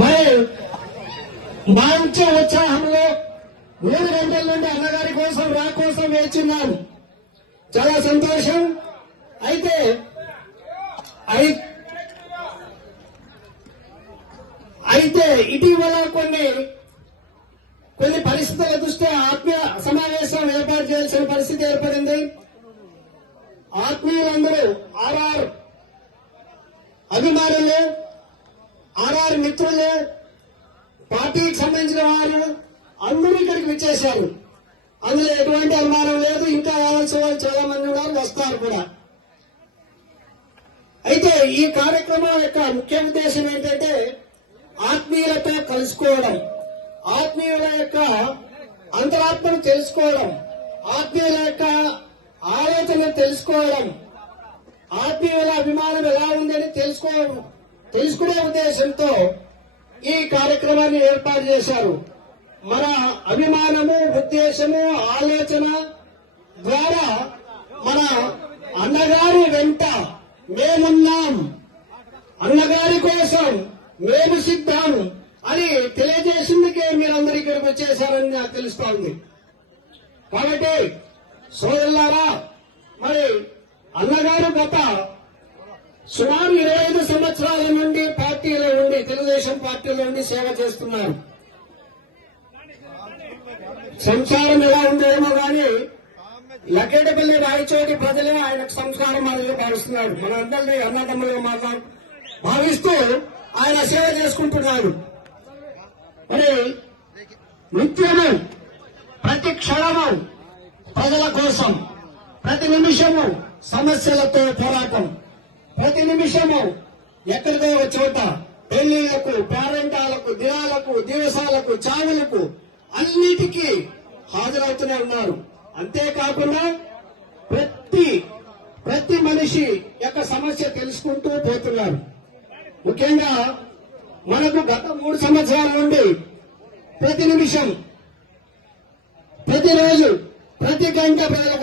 మరి మంచి ఉత్సాహంలో 3 గంటల నుండి అన్నగారి కోసం కోసం వేచున్నాను. చాలా సంతోషం. అయితే అయితే ఇటీవల కొన్ని పరిస్థితుల దృష్ట్యా ఆత్మీయ సమావేశం ఏర్పాటు చేయాల్సిన పరిస్థితి ఏర్పడింది. ఆత్మీయులందరూ ఆర్ఆర్ అభిమానులు, ఆర్ఆర్ మిత్రులు, పార్టీకి సంబంధించిన వారు అందరూ ఇక్కడికి విచ్చేశారు. అందులో ఎటువంటి అనుమానం లేదు. ఇంకా రావాల్సిన వాళ్ళు చాలా మంది ఉన్నారు, వస్తారు కూడా. అయితే ఈ కార్యక్రమం యొక్క ముఖ్య ఉద్దేశం ఏంటంటే ఆత్మీయులతో కలుసుకోవడం, ఆత్మీయుల యొక్క అంతరాత్మను తెలుసుకోవడం, ఆత్మీయుల యొక్క ఆలోచనలు తెలుసుకోవడం, ఆత్మీయుల అభిమానం ఎలా ఉందని తెలుసుకునే ఉద్దేశంతో ఈ కార్యక్రమాన్ని ఏర్పాటు చేశారు. మన అభిమానము, ఉద్దేశము, ఆలోచన ద్వారా మన అన్నగారి వెంట మేమున్నాం, అన్నగారి కోసం మేము సిద్ధం అని తెలియజేసిందికే మీరందరూ ఇక్కడికి వచ్చేశారని నాకు తెలుస్తోంది. కాబట్టి సోదరులారా, మరి అన్నగారు గత సుమారు 25 సంవత్సరాల నుండి పార్టీలో ఉండి, తెలుగుదేశం పార్టీలో ఉండి సేవ చేస్తున్నారు. సంసారం ఎలా ఉండేమో కానీ లకేటపల్లి రాయచోటి ప్రజలే ఆయనకు సంస్కారం అనేది భావిస్తున్నాడు. మన అందరినీ అన్నదమ్ములుగా భావిస్తూ ఆయన సేవ చేసుకుంటున్నారు. మరి నిత్యము, ప్రతి క్షణము ప్రజల కోసం, ప్రతి నిమిషము సమస్యలతో పోరాటం, ప్రతి నిమిషము ఎక్కడికో ఒక చోట పెళ్లిళ్లకు, పేరెంటాలకు, దినాలకు, దివసాలకు, చావులకు అన్నిటికీ హాజరవుతూనే ఉన్నారు. అంతేకాకుండా ప్రతి మనిషి యొక్క సమస్య తెలుసుకుంటూ పోతున్నారు. ముఖ్యంగా మనకు గత 3 సంవత్సరాల నుండి ప్రతి నిమిషం, ప్రతిరోజు, ప్రతి గంట ప్రజల